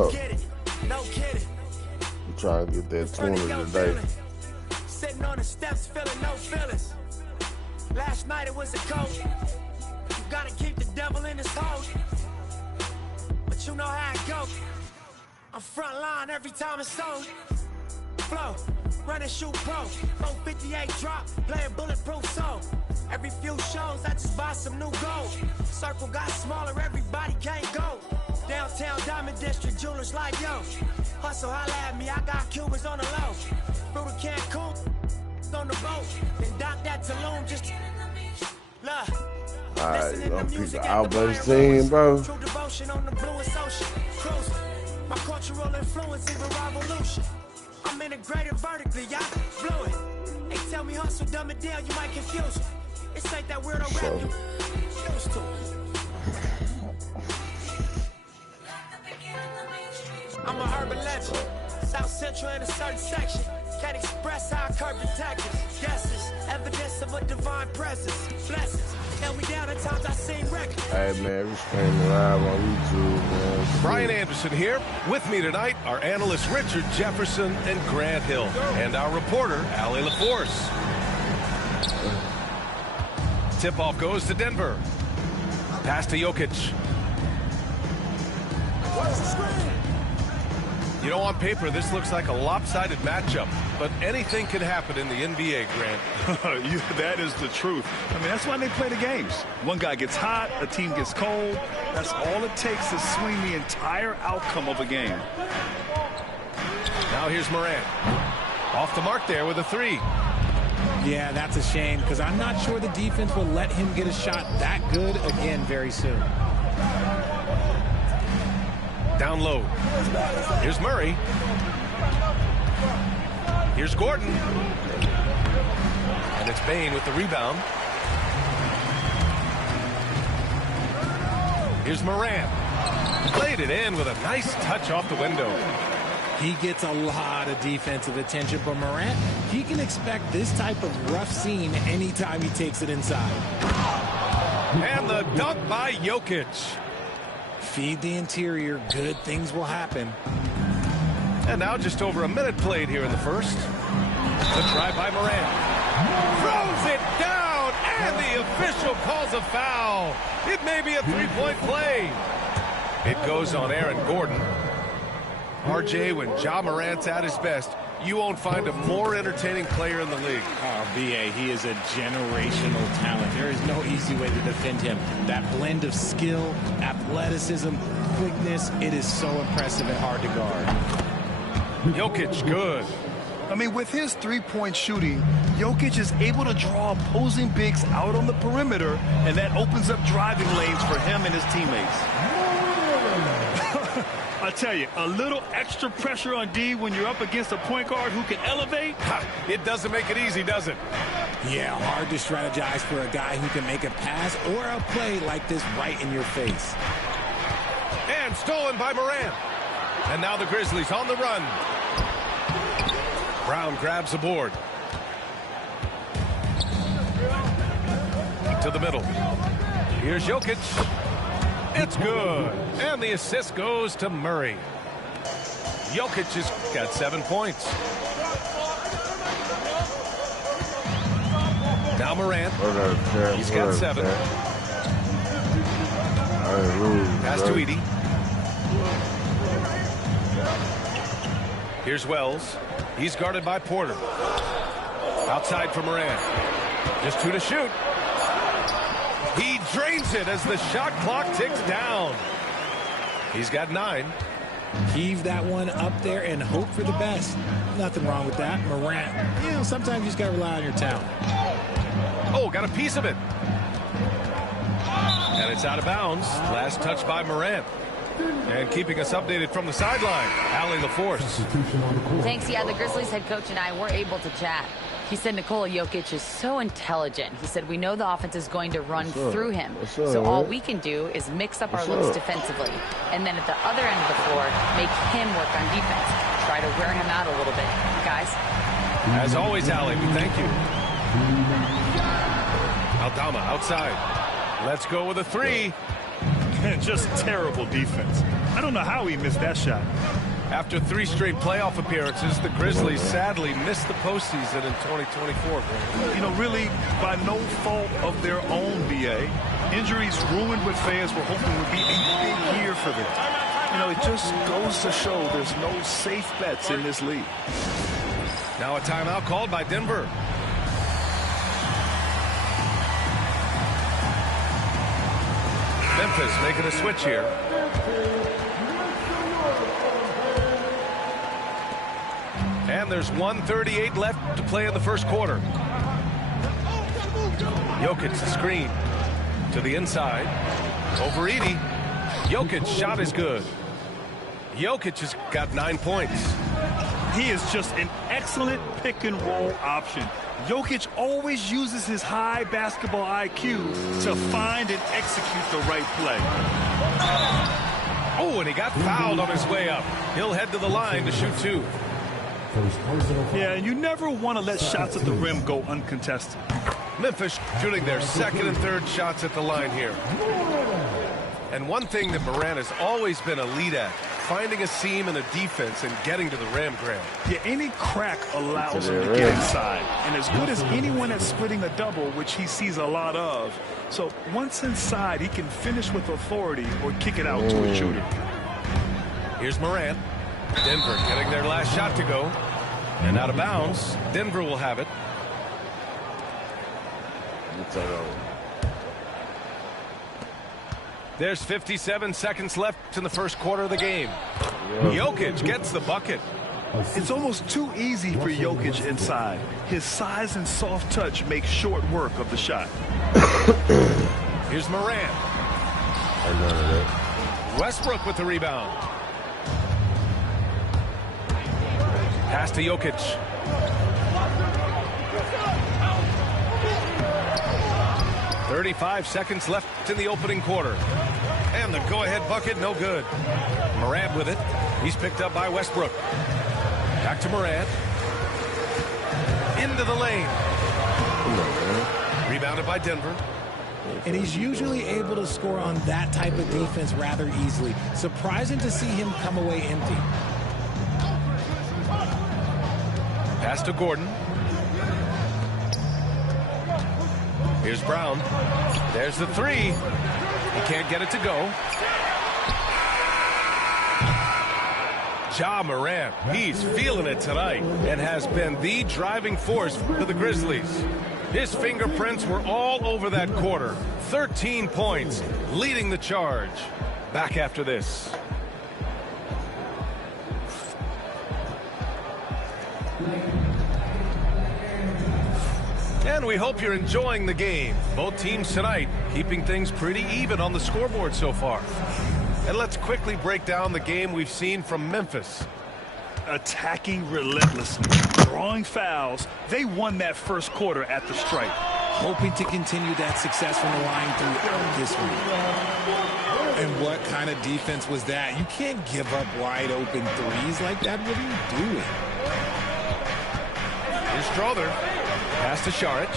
up. I'm trying to get that 20 today. Sitting on the steps, feeling no feelings. Last night it was a coat. You gotta keep the devil in his hole. But you know how it go. I'm front line every time it's sold. Flow, run and shoot pro. 458 drop, playing bulletproof soul. Every few shows, I just buy some new gold. Circle got smaller, everybody can't go. Downtown Diamond District, jewelers like yo. Hustle, holla at me, I got Cubans on the low. Through the Cancun, on the boat. Then dock that Tulum, just love. Alright, you gonna pick the Outburst team, bro? True devotion on the bluest ocean. Cruising. My cultural influence is a revolution. I'm integrated vertically, y'all blew it. They tell me hustle, dumb it down, you might confuse me. This ain't that weirdo rap you used to. I'm a urban legend. South Central in a certain section. Can't express how I curb detectives. Guesses, evidence of a divine presence. Blessings, held me down at times I seen records. Hey man, we streaming live on YouTube, man. Brian Anderson here. With me tonight are analysts Richard Jefferson and Grant Hill. And our reporter, Allie LaForce. Tip-off goes to Denver. Pass to Jokic. What's the screen? You know, on paper, this looks like a lopsided matchup, but anything can happen in the NBA, Grant. That is the truth. I mean, that's why they play the games. One guy gets hot, a team gets cold. That's all it takes to swing the entire outcome of a game. Now here's Morant. Off the mark there with a three. Yeah, that's a shame, because I'm not sure the defense will let him get a shot that good again very soon. Down low. Here's Murray. Here's Gordon. And it's Bane with the rebound. Here's Morant. Played it in with a nice touch off the window. He gets a lot of defensive attention, but Morant, he can expect this type of rough scene anytime he takes it inside. And the dunk by Jokic. Feed the interior, good things will happen. And now just over a minute played here in the first. The try by Morant. Throws it down, and the official calls a foul. It may be a three-point play. It goes on Aaron Gordon. RJ, when Ja Morant's at his best, you won't find a more entertaining player in the league. Oh, B.A., he is a generational talent. There is no easy way to defend him. That blend of skill, athleticism, quickness, it is so impressive and hard to guard. Jokic, good. I mean, with his three-point shooting, Jokic is able to draw opposing bigs out on the perimeter, and that opens up driving lanes for him and his teammates. I tell you, a little extra pressure on D when you're up against a point guard who can elevate. It doesn't make it easy, does it? Yeah, hard to strategize for a guy who can make a pass or a play like this right in your face. And stolen by Morant. And now the Grizzlies on the run. Brown grabs the board. To the middle. Here's Jokic. It's good. And the assist goes to Murray. Jokic has got 7 points. Now Morant. He's got 7. Pass to Edie. Here's Wells. He's guarded by Porter. Outside for Morant. Just 2 to shoot. He drains it as the shot clock ticks down. He's got 9. Heave that one up there and hope for the best. Nothing wrong with that. Morant, you know, sometimes you just got to rely on your talent. Oh, got a piece of it. And it's out of bounds. Last touch by Morant. And keeping us updated from the sideline, Allie LaForce. Thanks. Yeah, the Grizzlies head coach and I were able to chat. He said Nikola Jokic is so intelligent. He said we know the offense is going to run through him. So all we can do is mix up our looks defensively. And then at the other end of the floor, make him work on defense. Try to wear him out a little bit. Guys? As always, Allie, we thank you. Aldama outside. Let's go with a 3. And just terrible defense. I don't know how he missed that shot. After 3 straight playoff appearances, the Grizzlies sadly missed the postseason in 2024. You know, really, by no fault of their own, BA. Injuries ruined what fans were hoping would be a big year for them. You know, it just goes to show there's no safe bets in this league. Now a timeout called by Denver. Memphis making a switch here. And there's 1:38 left to play in the first quarter. Jokic the screen to the inside. Over Edey. Jokic shot is good. Jokic has got 9 points. He is just an excellent pick-and-roll option. Jokic always uses his high basketball IQ to find and execute the right play. Oh, and he got fouled on his way up. He'll head to the line to shoot 2. Yeah, and you never want to let shots at the rim go uncontested. Memphis shooting their second and third shots at the line here. And one thing that Morant has always been elite at, finding a seam in a defense and getting to the rim, Graham. Yeah, any crack allows him to get inside. And as good as anyone at splitting a double, which he sees a lot of. So once inside, he can finish with authority or kick it out to a shooter. Here's Morant. Denver getting their last shot to go. And out of bounds. Denver will have it. There's 57 seconds left in the first quarter of the game. Jokic gets the bucket. It's almost too easy for Jokic inside. His size and soft touch make short work of the shot. Here's Morant. Westbrook with the rebound. Pass to Jokic. "35 seconds left in the opening quarter. And the go-ahead bucket, no good. Morant with it. He's picked up by Westbrook. Back to Morant. Into the lane. Rebounded by Denver. And he's usually able to score on that type of defense rather easily. Surprising to see him come away empty. Pass to Gordon. Here's Brown. There's the 3. He can't get it to go. Ja Morant, he's feeling it tonight and has been the driving force for the Grizzlies. His fingerprints were all over that quarter. 13 points, leading the charge. Back after this. And we hope you're enjoying the game. Both teams tonight keeping things pretty even on the scoreboard so far. And let's quickly break down the game we've seen from Memphis. Attacking relentlessly, drawing fouls. They won that first quarter at the stripe. Hoping to continue that success from the line throughout this week. And what kind of defense was that? You can't give up wide open threes like that. What are you doing? Here's Strother. Pass to Saric.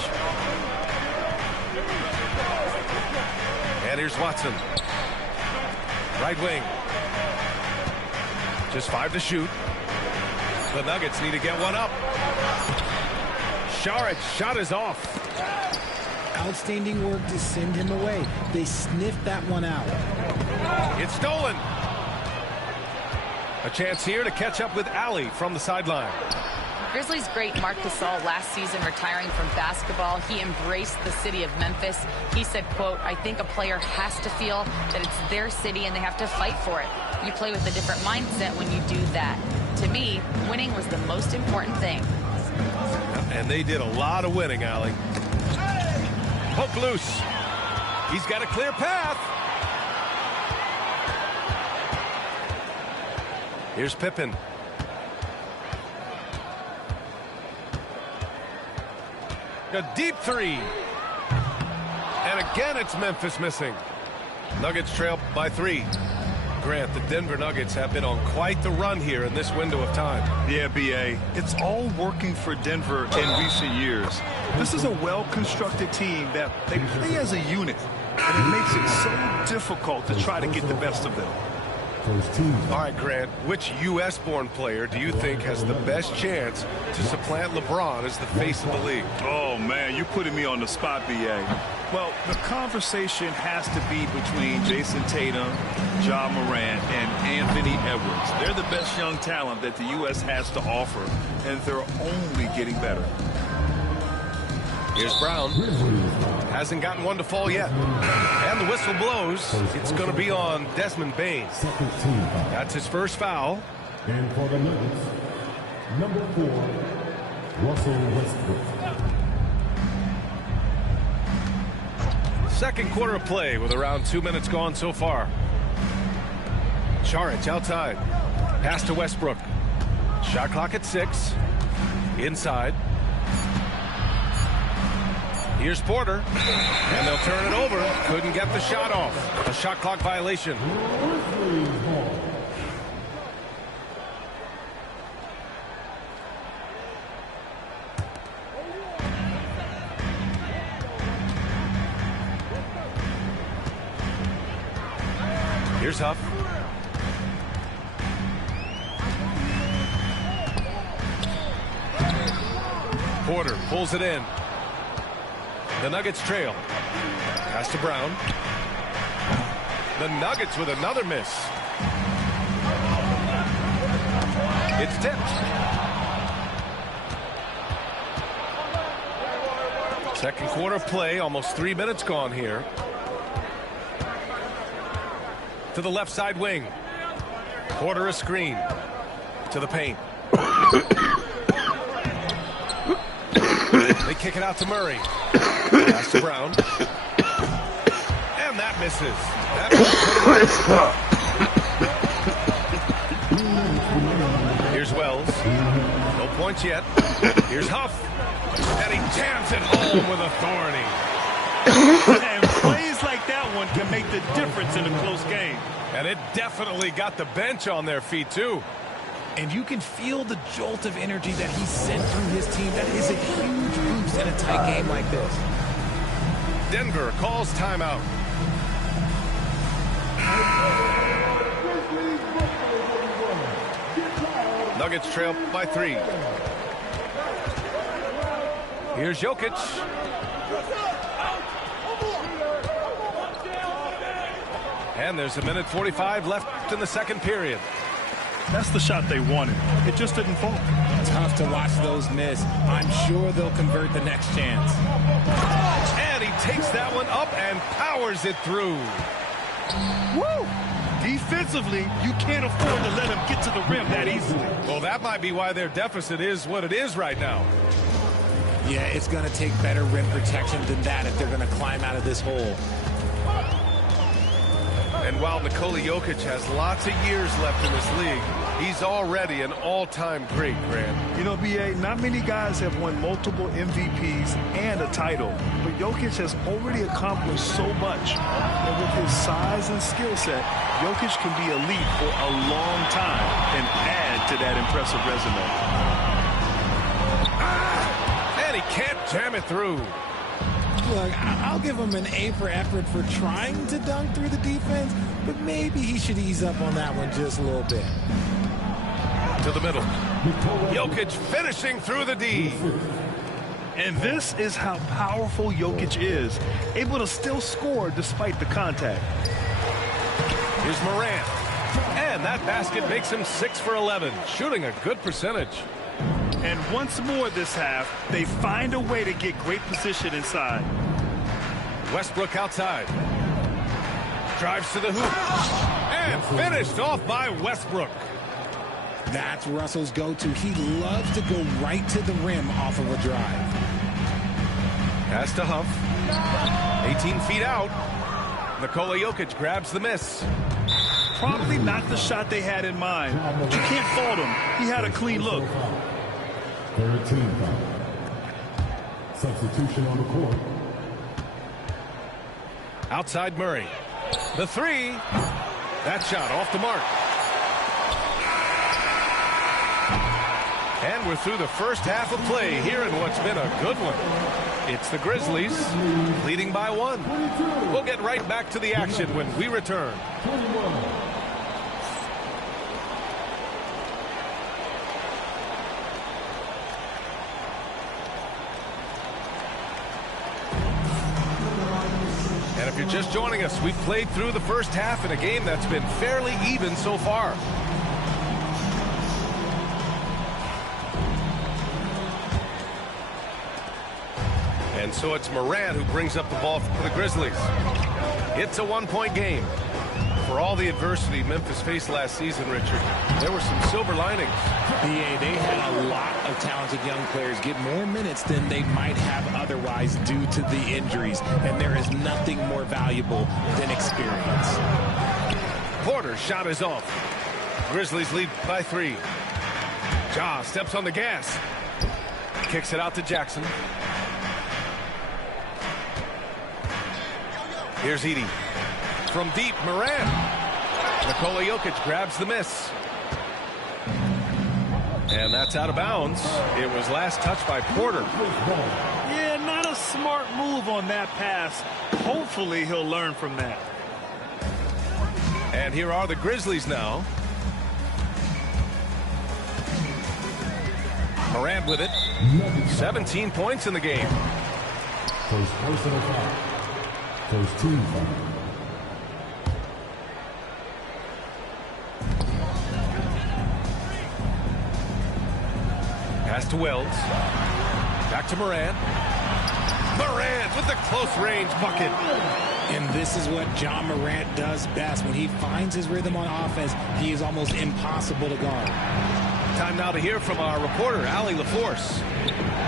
And here's Watson. Right wing. Just 5 to shoot. The Nuggets need to get one up. Saric shot is off. Outstanding work to send him away. They sniffed that one out. It's stolen. A chance here to catch up with Allie from the sideline. Grizzlies great Marc Gasol last season retiring from basketball. He embraced the city of Memphis. He said, quote, "I think a player has to feel that it's their city and they have to fight for it. You play with a different mindset when you do that. To me, winning was the most important thing." And they did a lot of winning, Allie. Poke loose. He's got a clear path. Here's Pippen. A deep 3. And again, it's Memphis missing. Nuggets trail by 3. Grant, the Denver Nuggets have been on quite the run here in this window of time. Yeah, BA. It's all working for Denver in recent years. This is a well-constructed team that they play as a unit. and it makes it so difficult to try to get the best of them. All right, Grant, which U.S.-born player do you think has the best chance to supplant LeBron as the face of the league? Oh, man, you're putting me on the spot, B.A. Well, the conversation has to be between Jason Tatum, Ja Morant, and Anthony Edwards. They're the best young talent that the U.S. has to offer, and they're only getting better. Here's Brown. Hasn't gotten one to fall yet. And the whistle blows. It's going to be on Desmond Bane. That's his first foul. And for the Nuggets, number 4, Russell Westbrook. Second quarter of play with around 2 minutes gone so far. Charic outside. Pass to Westbrook. Shot clock at 6. Inside. Here's Porter, and they'll turn it over. Couldn't get the shot off. A shot clock violation. Here's Huff. Porter pulls it in. The Nuggets trail. Pass to Brown. The Nuggets with another miss. It's tipped. Second quarter of play, almost 3 minutes gone here. To the left side wing. Porter a screen. To the paint. They kick it out to Murray. Pass to Brown. And that misses. Here's Wells. No points yet. Here's Huff. And he jams it home with authority. And plays like that one can make the difference in a close game. And it definitely got the bench on their feet, too. And you can feel the jolt of energy that he sent through his team. That is a huge boost in a tight game like this. Denver calls timeout. Nuggets trail by 3. Here's Jokic. And there's 1:45 left in the second period. That's the shot they wanted. It just didn't fall. Tough to watch those miss. I'm sure they'll convert the next chance. And he takes that one up and powers it through. Woo! Defensively, you can't afford to let him get to the rim that easily. Well, that might be why their deficit is what it is right now. Yeah, it's going to take better rim protection than that if they're going to climb out of this hole. And while Nikola Jokic has lots of years left in this league, he's already an all-time great, Grant. You know, B.A., not many guys have won multiple MVPs and a title, but Jokic has already accomplished so much. And with his size and skill set, Jokic can be elite for a long time and add to that impressive resume. And he can't jam it through. Look, I'll give him an A for effort for trying to dunk through the defense, but maybe he should ease up on that one just a little bit. To the middle. Jokic finishing through the D. And this is how powerful Jokic is, able to still score despite the contact. Here's Morant. And that basket makes him 6 for 11, shooting a good percentage. And once more this half, they find a way to get great position inside. Westbrook outside. Drives to the hoop. And finished off by Westbrook. That's Russell's go-to. He loves to go right to the rim off of a drive. Pass to Huff. 18 feet out. Nikola Jokic grabs the miss. Probably not the shot they had in mind, but you can't fault him. He had a clean look. Third team foul. Substitution on the court. Outside Murray. The 3. That shot off the mark. And we're through the first half of play here in what's been a good one. It's the Grizzlies leading by 1. We'll get right back to the action when we return. And if you're just joining us, we've played through the first half in a game that's been fairly even so far. And so it's Morant who brings up the ball for the Grizzlies. It's a one-point game. For all the adversity Memphis faced last season, Richard, there were some silver linings. Yeah, they had a lot of talented young players get more minutes than they might have otherwise due to the injuries. And there is nothing more valuable than experience. Porter's shot is off. Grizzlies lead by 3. Ja steps on the gas. Kicks it out to Jackson. Here's Edey. From deep, Morant. Nikola Jokic grabs the miss. And that's out of bounds. It was last touched by Porter. Yeah, not a smart move on that pass. Hopefully he'll learn from that. And here are the Grizzlies now. Morant with it. 17 points in the game. First personal foul. First team foul. Pass to Wells. Back to Morant. Morant with the close range bucket. And this is what John Morant does best. When he finds his rhythm on offense, he is almost impossible to guard. Time now to hear from our reporter, Allie LaForce.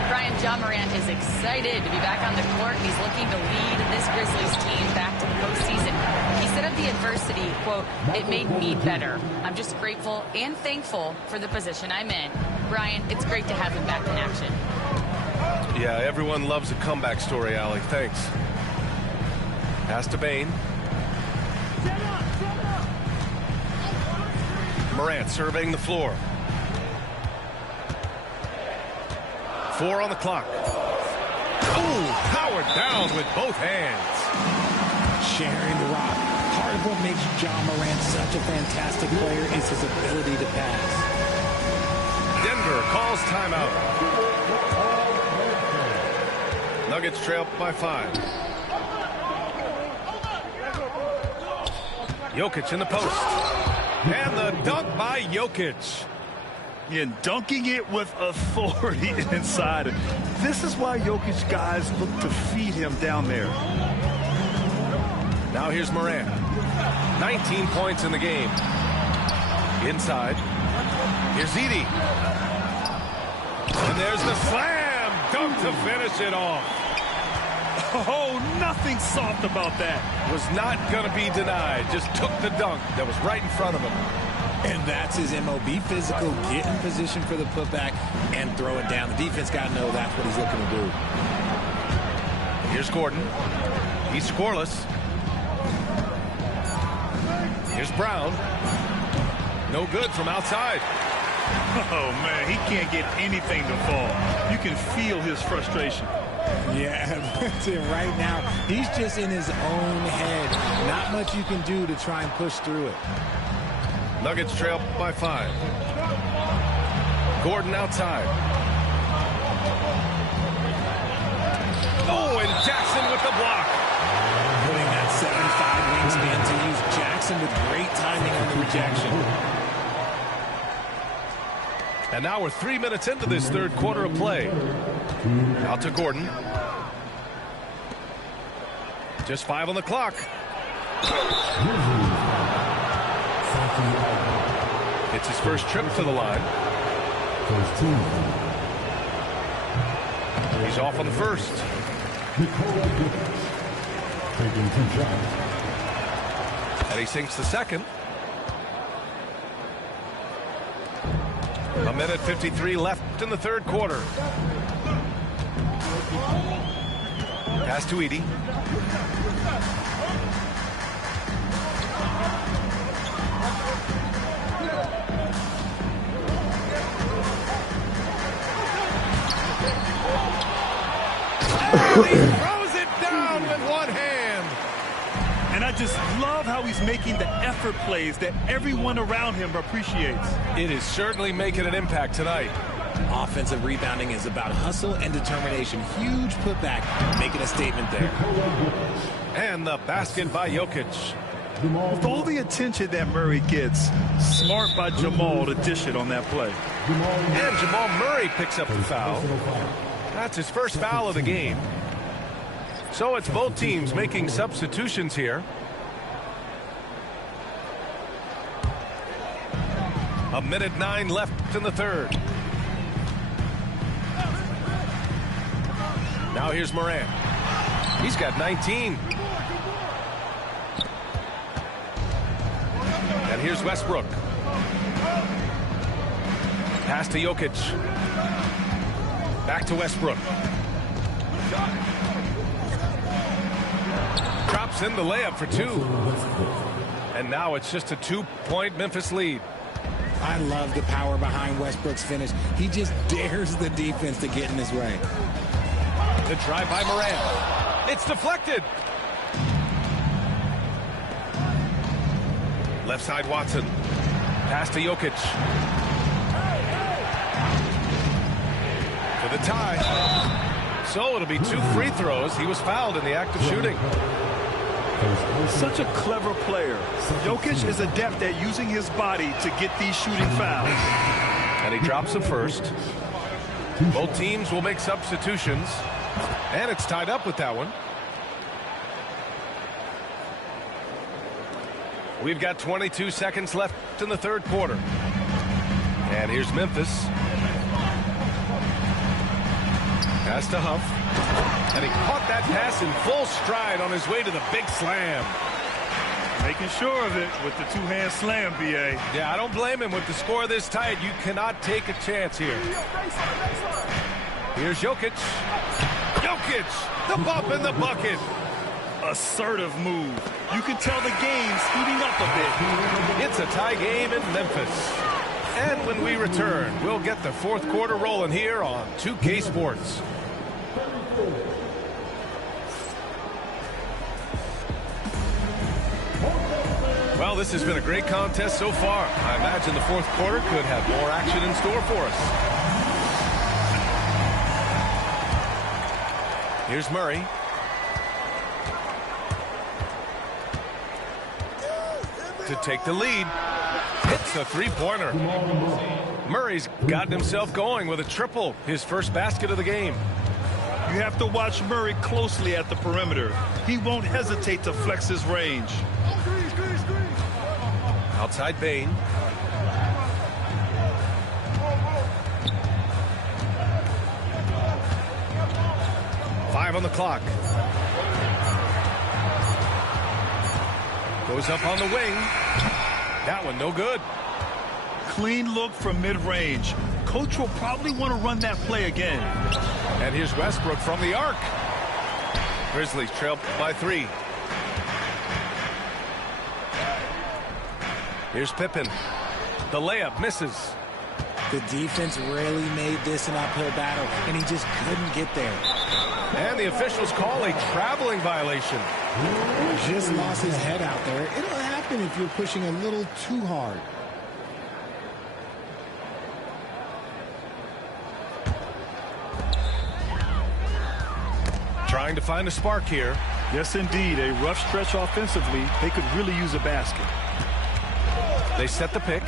Brian, John Morant is excited to be back on the court. He's looking to lead this Grizzlies team back to the postseason. He said of the adversity, quote, "It made me better. I'm just grateful and thankful for the position I'm in." Brian, it's great to have him back in action. Yeah, everyone loves a comeback story, Allie. Thanks. Pass to Bane. Morant surveying the floor. 4 on the clock. Oh, powered down with both hands. Sharing the rock. Part of what makes John Morant such a fantastic player is his ability to pass. Denver calls timeout. Nuggets trail by 5. Jokic in the post. And the dunk by Jokic. And dunking it with authority inside. This is why Jokic guys look to feed him down there. Now here's Morant. 19 points in the game. Inside. Here's Edey. And there's the slam dunk to finish it off. Oh, nothing soft about that. Was not going to be denied. Just took the dunk that was right in front of him. And that's his MO. Be physical, get in position for the putback, and throw it down. The defense got to know that's what he's looking to do. Here's Gordon. He's scoreless. Here's Brown. No good from outside. Oh, man, he can't get anything to fall. You can feel his frustration. Yeah, that's it right now. He's just in his own head. Not much you can do to try and push through it. Nuggets trail by 5. Gordon outside. Oh, and Jackson with the block. Putting that 7'5" wingspan to use Jackson with great timing on the rejection. And now we're 3 minutes into this third quarter of play. Out to Gordon. Just 5 on the clock. It's his first trip to the line. He's off on the first. And he sinks the second. 1:53 left in the third quarter. Pass to Edey. And he throws it down with one hand. And I just love how he's making the effort plays that everyone around him appreciates. It is certainly making an impact tonight. Offensive rebounding is about hustle and determination. Huge putback, making a statement there. And the basket by Jokic. With all the attention that Murray gets, smart by Jamal to dish it on that play. And Jamal Murray picks up the foul. That's his first foul of the game. So it's both teams making substitutions here. A minute 9 left in the third. Now here's Morant. He's got 19. And here's Westbrook. Pass to Jokic. Back to Westbrook. Drops in the layup for 2. And now it's just a 2-point Memphis lead. I love the power behind Westbrook's finish. He just dares the defense to get in his way. The drive by Morant. It's deflected. Left side Watson. Pass to Jokic. For the tie. So it'll be 2 free throws. He was fouled in the act of shooting. Such a clever player. Jokic is adept at using his body to get these shooting fouls. And he drops the first. Both teams will make substitutions. And it's tied up with that one. We've got 22 seconds left in the third quarter. And here's Memphis. Pass to Huff. And he caught that pass in full stride on his way to the big slam. Making sure of it with the two-hand slam, B.A. Yeah, I don't blame him. With the score this tight, you cannot take a chance here. Here's Jokic. Jokic, the bump in the bucket. Assertive move. You can tell the game's heating up a bit. It's a tie game in Memphis. And when we return, we'll get the fourth quarter rolling here on 2K Sports. Well, this has been a great contest so far. I imagine the fourth quarter could have more action in store for us. Here's Murray. To take the lead. Hits a three-pointer. Murray's gotten himself going with a triple, his first basket of the game. You have to watch Murray closely at the perimeter. He won't hesitate to flex his range. Outside Bane. Five on the clock. Goes up on the wing. That one no good. Clean look from mid-range. Coach will probably want to run that play again. And here's Westbrook from the arc. Grizzlies trail by 3. Here's Pippen. The layup misses. The defense really made this an uphill battle, and he just couldn't get there. And the officials call a traveling violation. Just lost his head out there. It'll happen if you're pushing a little too hard. Trying to find a spark here. Yes, indeed. A rough stretch offensively. They could really use a basket. They set the pick.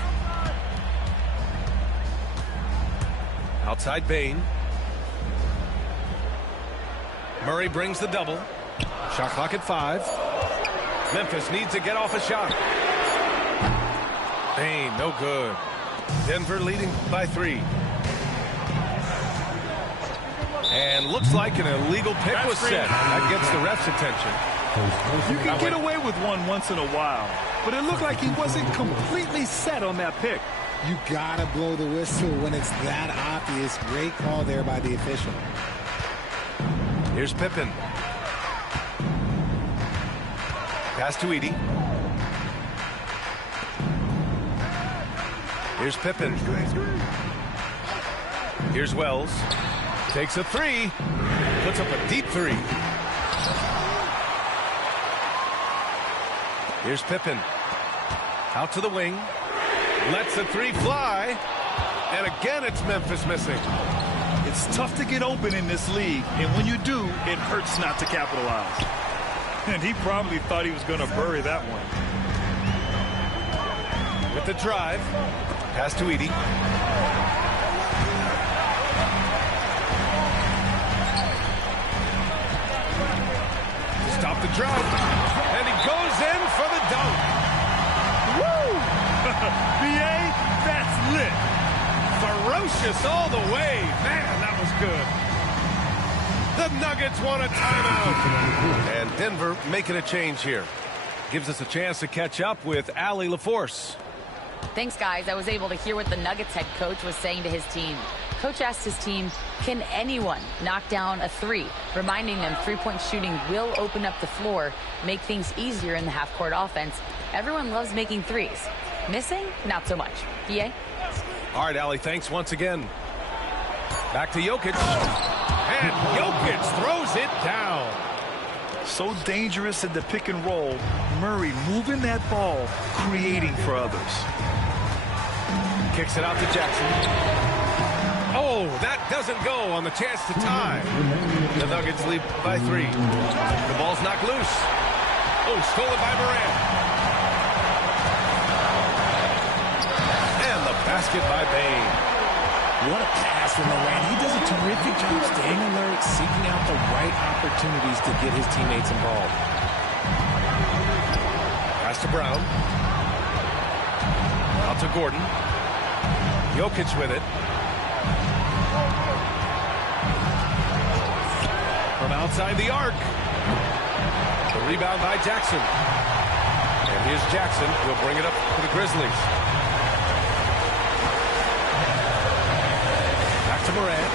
Outside Bane. Murray brings the double. Shot clock at 5. Memphis needs to get off a shot. Bane, no good. Denver leading by 3. And looks like an illegal pick was set. That gets the ref's attention. You can get away with one once in a while, but it looked like he wasn't completely set on that pick. You gotta blow the whistle when it's that obvious. Great call there by the official. Here's Pippen. Pass to Edey. Here's Pippen. Here's Wells. Takes a 3. puts up a deep three. Here's Pippen. Out to the wing. Lets the three fly. And again, it's Memphis missing. It's tough to get open in this league, and when you do, it hurts not to capitalize. And he probably thought he was going to bury that one. With the drive. Pass to Edey. Stop the drive. And he goes in for the dunk. Woo! B.A., that's lit. Ferocious all the way. Man, that was good. The Nuggets want a timeout. And Denver making a change here. Gives us a chance to catch up with Allie LaForce. Thanks, guys. I was able to hear what the Nuggets head coach was saying to his team. Coach asked his team, can anyone knock down a three? Reminding them three-point shooting will open up the floor, make things easier in the half-court offense. Everyone loves making threes. Missing? Not so much. B.A.? All right, Allie, thanks once again. Back to Jokic. And Jokic throws it down. So dangerous in the pick and roll. Murray moving that ball, creating for others. Kicks it out to Jackson. Oh, that doesn't go on the chance to tie. The Nuggets lead by 3. The ball's knocked loose. Oh, stolen by Morant. And the basket by Bane. What a pass from Morant. He does a terrific job staying alert, seeking out the right opportunities to get his teammates involved. Pass to Brown. Out to Gordon. Jokic with it. From outside the arc. The rebound by Jackson. And here's Jackson. Will bring it up for the Grizzlies. Back to Morant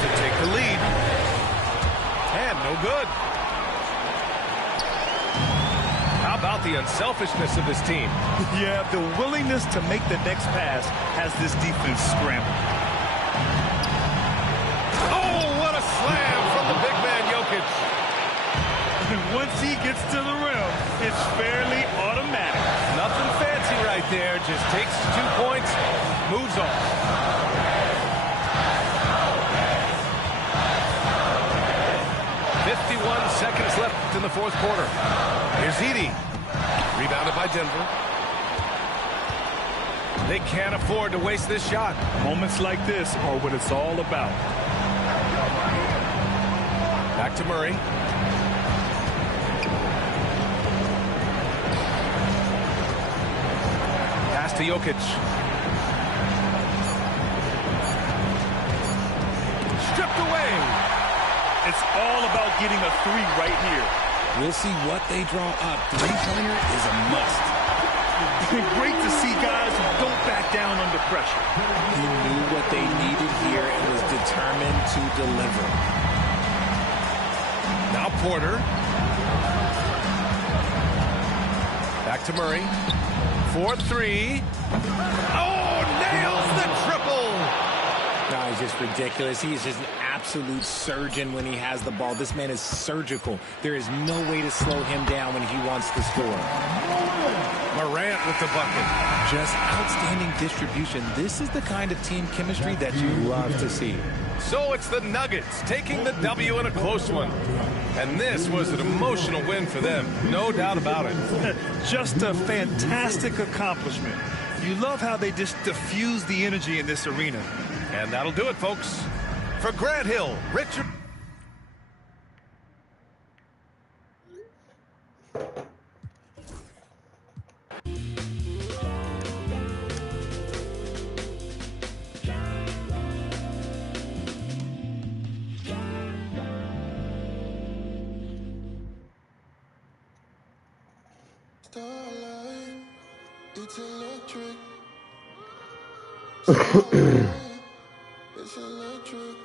to take the lead. And no good. How about the unselfishness of this team? Yeah, the willingness to make the next pass has this defense scrambled. Oh, what a slam from the big man Jokic. And once he gets to the rim, it's fairly automatic. Nothing fancy right there. Just takes 2 points, moves on. Seconds left in the fourth quarter. Here's Edey. Rebounded by Denver. They can't afford to waste this shot. Moments like this are what it's all about. Back to Murray. Pass to Jokic. Stripped away. It's all about getting a three right here. We'll see what they draw up. Three-pointer is a must. Great to see guys who don't back down under pressure. He knew what they needed here and was determined to deliver. Now Porter. Back to Murray. 4-3. Oh, nails the triple. No, he's just ridiculous. He is just an absolute surgeon when he has the ball. This man is surgical. There is no way to slow him down when he wants to score. Morant with the bucket. Just outstanding distribution. This is the kind of team chemistry that you love to see. So it's the Nuggets taking the W in a close one. And this was an emotional win for them. No doubt about it. Just a fantastic accomplishment. You love how they just diffuse the energy in this arena. And that'll do it, folks. For Grant Hill, Richard. Starlight, it's electric. It's electric.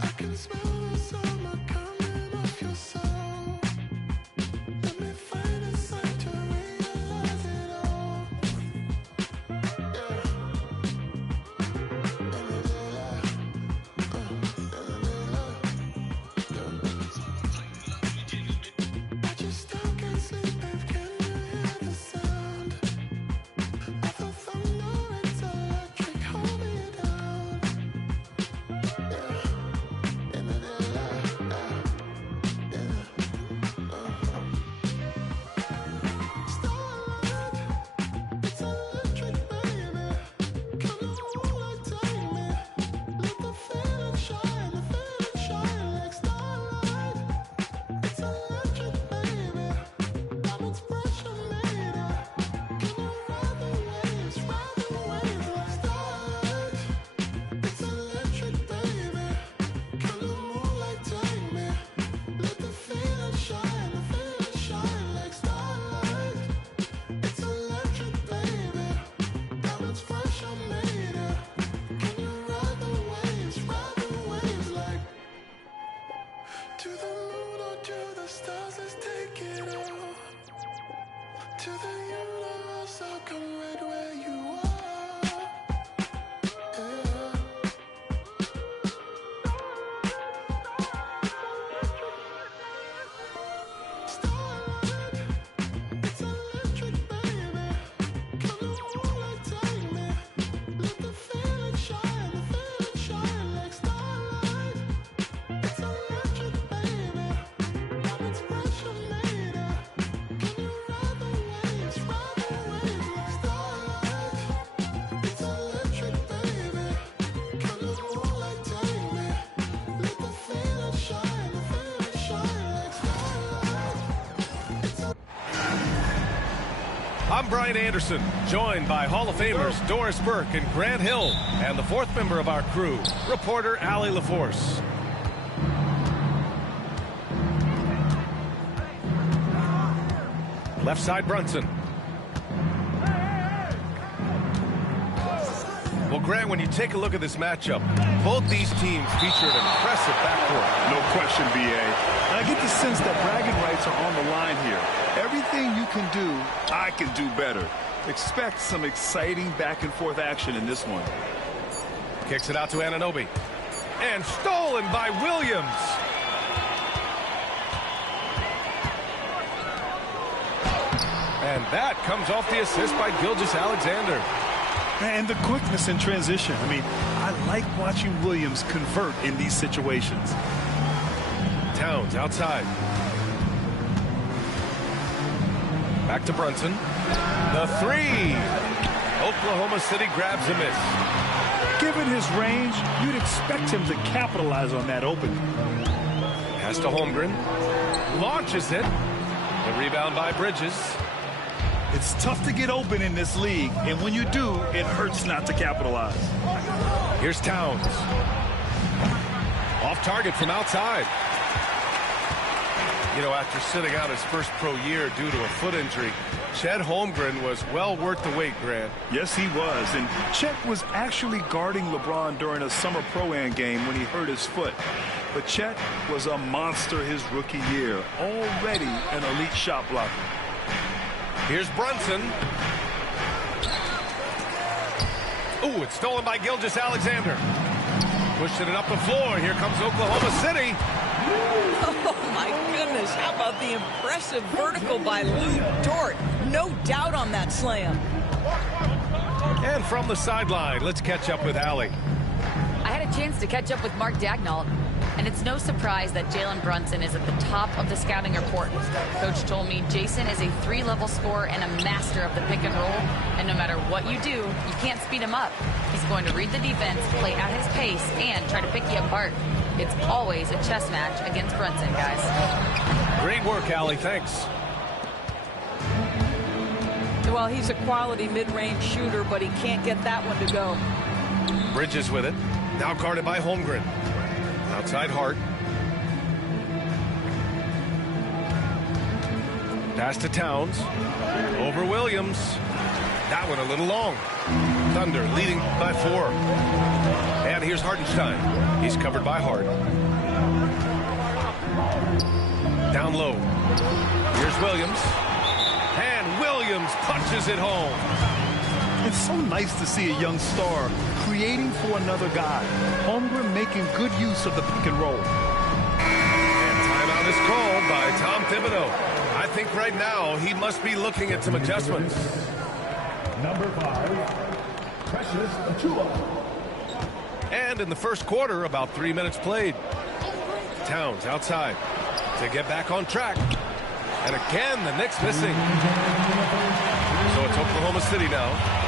I can smell the summer coming off your soul. Let me find a sign to realize it all. Yeah. I'm Brian Anderson, joined by Hall of Famers Doris Burke and Grant Hill, and the fourth member of our crew, reporter Allie LaForce. Left side Brunson. Well, Grant, when you take a look at this matchup, both these teams feature an impressive backcourt. No question, B.A. And I get the sense that bragging rights are on the line here. Everything you can do, I can do better. Expect some exciting back-and-forth action in this one. Kicks it out to Anunoby. And stolen by Williams. And that comes off the assist by Gilgeous-Alexander. And the quickness in transition. I mean, I like watching Williams convert in these situations. Towns outside. Back to Brunson. The three. Oklahoma City grabs a miss. Given his range, you'd expect him to capitalize on that opening. Pass to Holmgren. Launches it. The rebound by Bridges. It's tough to get open in this league, and when you do, it hurts not to capitalize. Here's Towns. Off target from outside. You know, after sitting out his first pro year due to a foot injury, Chet Holmgren was well worth the wait, Grant. Yes, he was. And Chet was actually guarding LeBron during a summer pro-am game when he hurt his foot. But Chet was a monster his rookie year, already an elite shot blocker. Here's Brunson. Ooh, it's stolen by Gilgeous-Alexander. Pushing it up the floor. Here comes Oklahoma City. Oh, my goodness. How about the impressive vertical by Lou Dort? No doubt on that slam. And from the sideline, let's catch up with Allie. I had a chance to catch up with Mark Dagnall, and it's no surprise that Jalen Brunson is at the top of the scouting report. Coach told me Jason is a 3-level scorer and a master of the pick and roll, and no matter what you do, you can't speed him up. He's going to read the defense, play at his pace, and try to pick you apart. It's always a chess match against Brunson, guys. Great work, Allie. Thanks. Well, he's a quality mid-range shooter, but he can't get that one to go. Bridges with it. Now guarded by Holmgren. Outside Hart. Pass to Towns. Over Williams. That one a little long. Thunder leading by 4. And here's Hartenstein. He's covered by Hart. Down low. Here's Williams. And Williams punches it home. It's so nice to see a young star creating for another guy. Holmgren making good use of the pick and roll. And timeout is called by Tom Thibodeau. I think right now he must be looking at some adjustments. Number 5, Precious Achiuwa. And in the first quarter, about 3 minutes played. Towns outside to get back on track. And again, the Knicks missing. So it's Oklahoma City now.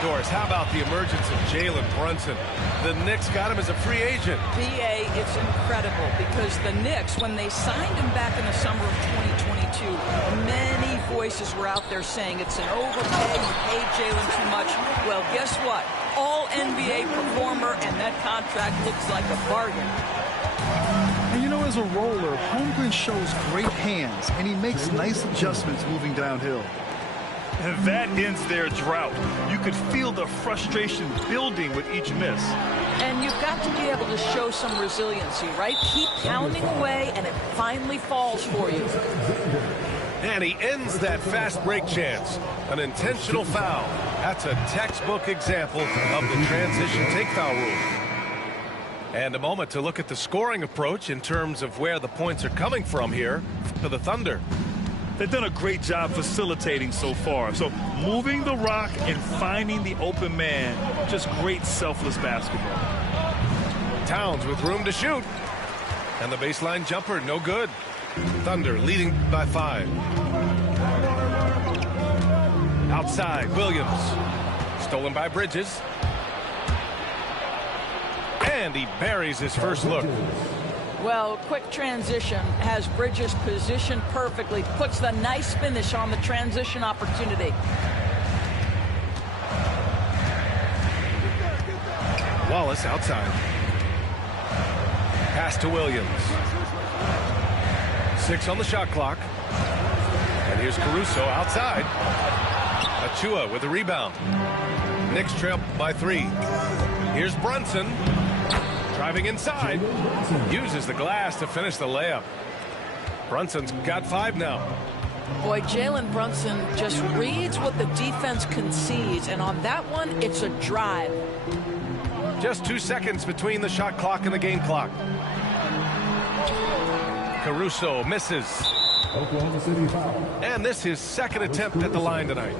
Doris, how about the emergence of Jalen Brunson? The Knicks got him as a free agent. B.A., it's incredible because the Knicks, when they signed him back in the summer of 2022, many voices were out there saying it's an overpay, you paid Jalen too much. Well, guess what? All NBA performer, and that contract looks like a bargain. And you know, as a roller, Holmgren shows great hands, and he makes nice adjustments moving downhill. And that ends their drought. You could feel the frustration building with each miss. And you've got to be able to show some resiliency, right? Keep pounding away, and it finally falls for you. And he ends that fast break chance. An intentional foul. That's a textbook example of the transition take foul rule. And a moment to look at the scoring approach in terms of where the points are coming from here for the Thunder. They've done a great job facilitating so far. So moving the rock and finding the open man, just great selfless basketball. Towns with room to shoot. And the baseline jumper, no good. Thunder leading by 5. Outside, Williams. Stolen by Bridges. And he buries his first look. Well, quick transition has Bridges positioned perfectly, puts the nice finish on the transition opportunity. Wallace outside. Pass to Williams. 6 on the shot clock. And here's Caruso outside. Achua with the rebound. Knicks trail by 3. Here's Brunson. Driving inside. Uses the glass to finish the layup. Brunson's got 5 now. Boy, Jalen Brunson just reads what the defense concedes, and on that one, it's a drive. Just 2 seconds between the shot clock and the game clock. Caruso misses. Oklahoma City foul. And this is his second attempt at the line tonight.